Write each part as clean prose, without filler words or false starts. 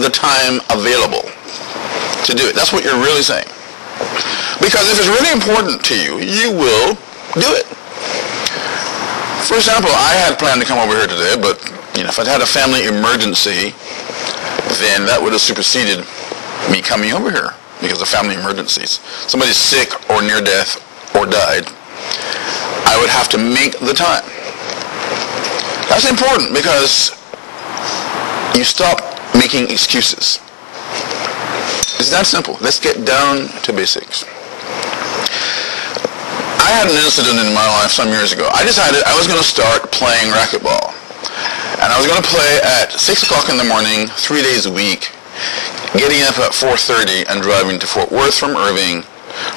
the time available to do it. That's what you're really saying. Because if it's really important to you, you will do it. For example, I had planned to come over here today, but if I'd had a family emergency, then that would have superseded me coming over here because of family emergencies. Somebody's sick or near death or died, I would have to make the time. That's important because you stop making excuses. It's that simple. Let's get down to basics. I had an incident in my life some years ago. I decided I was going to start playing racquetball. And I was going to play at 6 o'clock in the morning, 3 days a week, getting up at 4:30 and driving to Fort Worth from Irving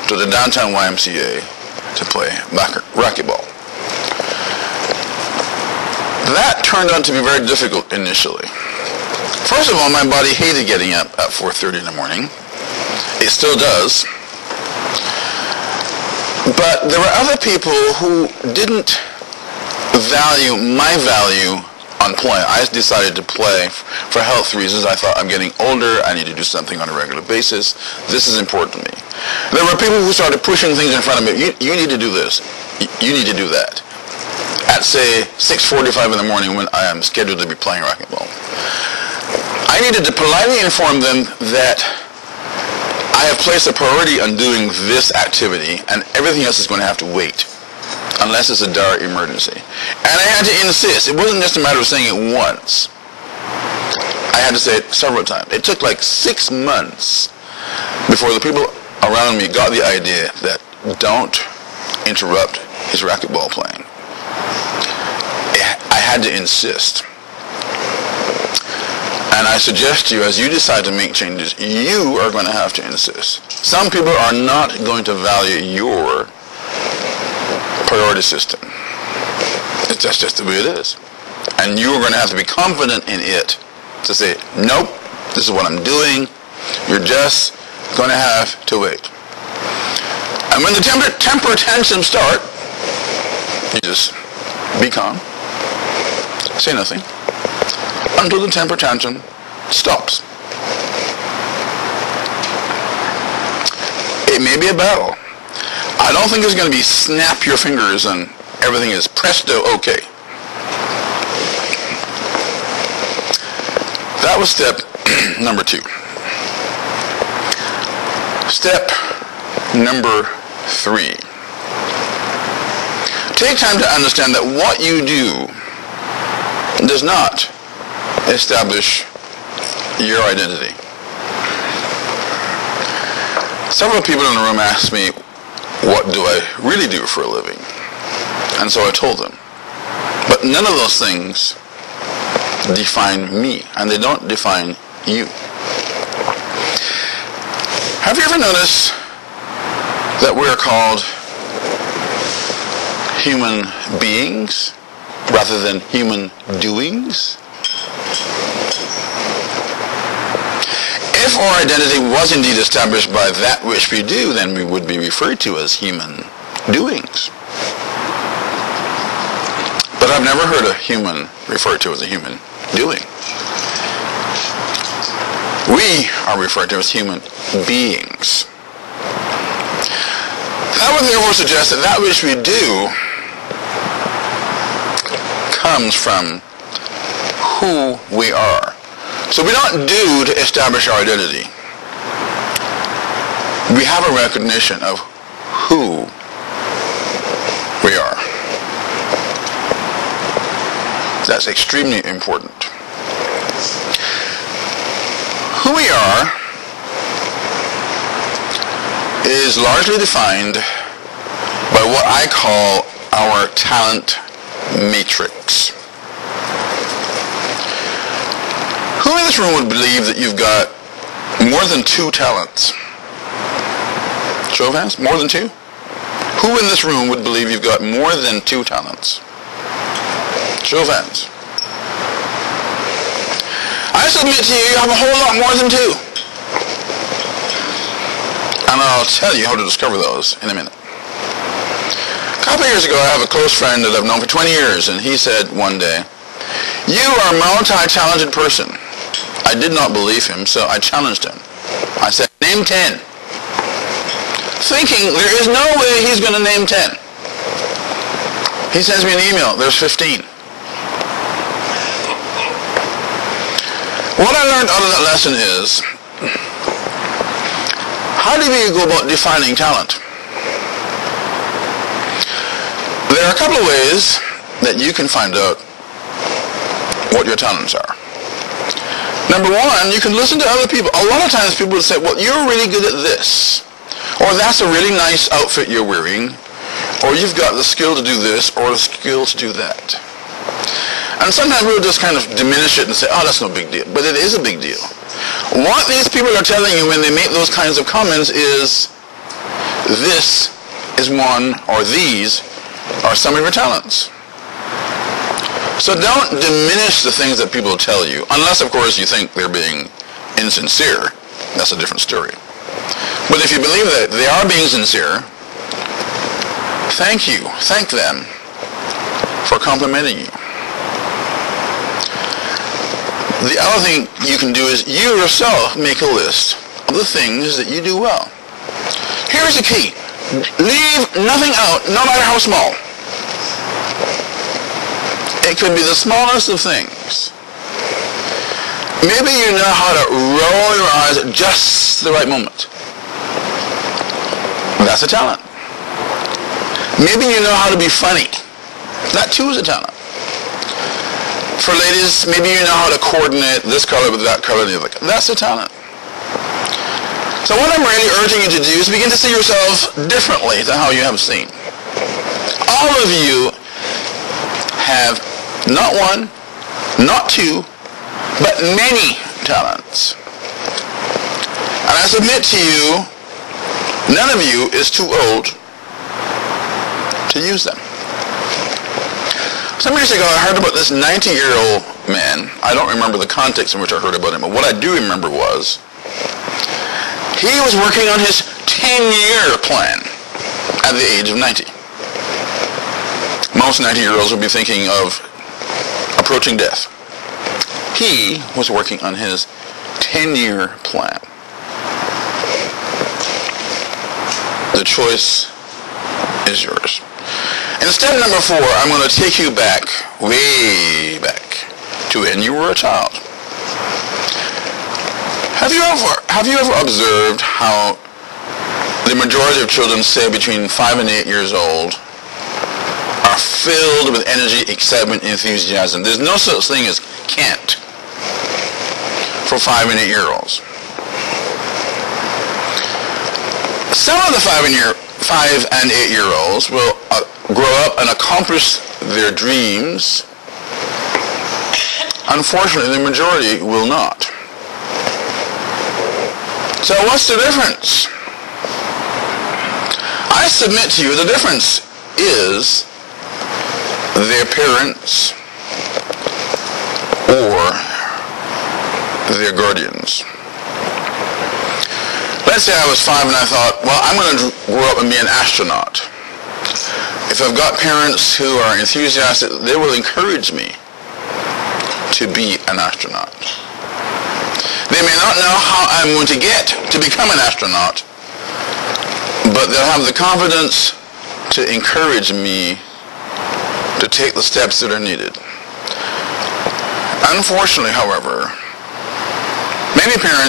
to the downtown YMCA to play racquetball. That turned out to be very difficult initially. First of all, my body hated getting up at 4:30 in the morning. It still does. But there were other people who didn't value my value on playing. I decided to play for health reasons. I thought, I'm getting older, I need to do something on a regular basis. This is important to me. There were people who started pushing things in front of me. You need to do this. You need to do that. At, say, 6:45 in the morning when I am scheduled to be playing racquetball. I needed to politely inform them that I have placed a priority on doing this activity and everything else is going to have to wait unless it's a dire emergency. And I had to insist. It wasn't just a matter of saying it once. I had to say it several times. It took like 6 months before the people around me got the idea that don't interrupt his racquetball playing. I had to insist. And I suggest to you, as you decide to make changes, you are going to have to insist. Some people are not going to value your priority system. That's just the way it is. And you are going to have to be confident in it to say, nope, this is what I'm doing. You're just going to have to wait. And when the temper tantrums start, you just be calm. Say nothing until the temper tantrum stops. It may be a battle. I don't think it's going to be snap your fingers and everything is presto okay. That was step number 2. Step number 3. Take time to understand that what you do does not establish your identity. Several people in the room asked me, what do I really do for a living? And so I told them. But none of those things define me, and they don't define you. Have you ever noticed that we are called human beings rather than human doings? If our identity was indeed established by that which we do, then we would be referred to as human doings. But I've never heard a human referred to as a human doing. We are referred to as human beings. That would therefore suggest that that which we do comes from who we are. So we don't do to establish our identity. We have a recognition of who we are. That's extremely important. Who we are is largely defined by what I call our talent matrix. Who in this room would believe that you've got more than 2 talents? Show of hands? More than 2? Who in this room would believe you've got more than 2 talents? Show of hands. I submit to you, you have a whole lot more than 2. And I'll tell you how to discover those in a minute. A couple of years ago, I have a close friend that I've known for 20 years, and he said one day, you are a multi-talented person. I did not believe him, so I challenged him. I said, name 10. Thinking there is no way he's going to name 10. He sends me an email. There's 15. What I learned out of that lesson is, how do we go about defining talent? There are a couple of ways that you can find out what your talents are. Number one, you can listen to other people. A lot of times people will say, well, you're really good at this. Or that's a really nice outfit you're wearing. Or you've got the skill to do this or the skill to do that. And sometimes we'll just kind of diminish it and say, oh, that's no big deal. But it is a big deal. What these people are telling you when they make those kinds of comments is, this is one, or these are some of your talents. So don't diminish the things that people tell you, unless, of course, you think they're being insincere. That's a different story. But if you believe that they are being sincere, thank you. Thank them for complimenting you. The other thing you can do is you yourself make a list of the things that you do well. Here's the key. Leave nothing out, no matter how small. It could be the smallest of things. Maybe you know how to roll your eyes at just the right moment. That's a talent. Maybe you know how to be funny. That too is a talent. For ladies, maybe you know how to coordinate this color with that color and the other. That's a talent. So what I'm really urging you to do is begin to see yourself differently than how you have seen. All of you have not one, not two, but many talents. And I submit to you, none of you is too old to use them. Some years ago, I heard about this 90-year-old man. I don't remember the context in which I heard about him, but what I do remember was he was working on his 10-year plan at the age of 90. Most 90-year-olds would be thinking of approaching death. He was working on his 10-year plan. The choice is yours. In step number 4, I'm going to take you back, way back, to when you were a child. Have you ever observed how the majority of children, say between 5 and 8 years old, are filled with energy, excitement, enthusiasm? There's no such thing as can't for 5 and 8-year-olds. Some of the 5 and 8-year-olds will grow up and accomplish their dreams. Unfortunately, the majority will not. So what's the difference? I submit to you the difference is their parents or their guardians. Let's say I was 5 and I thought, well, I'm going to grow up and be an astronaut. If I've got parents who are enthusiastic, they will encourage me to be an astronaut. They may not know how I'm going to get to become an astronaut, but they'll have the confidence to encourage me to take the steps that are needed. Unfortunately, however, many parents